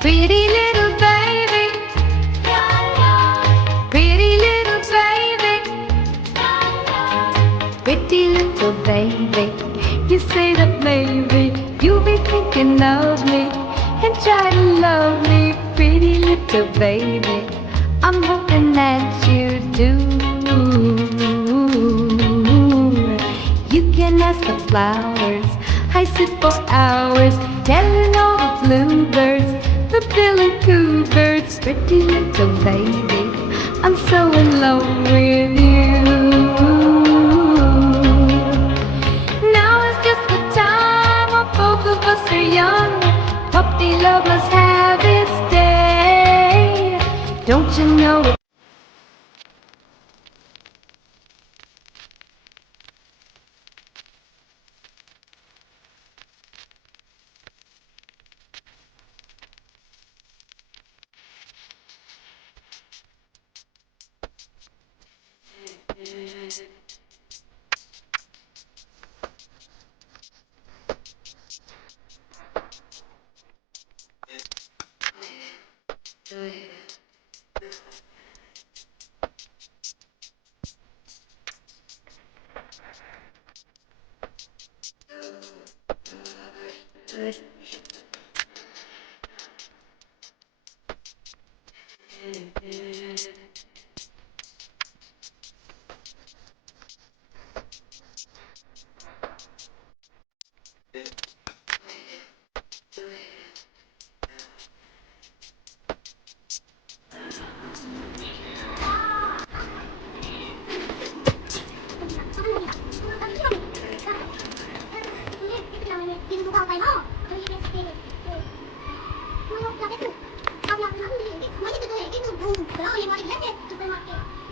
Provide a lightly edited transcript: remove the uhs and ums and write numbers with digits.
Pretty little baby, pretty little baby, pretty little baby. You say that maybe you'll be thinking of me and try to love me, pretty little baby. I'm hoping that you do. flowers. I sit for hours telling all the bluebirds, the bill and coo birds, pretty little baby, I'm so in love with you. Now is just the time when both of us are young. Puppy love must have its day. Don't you know it? Moi, j'ai donné quelques noms. Alors, il y a des supermarchés.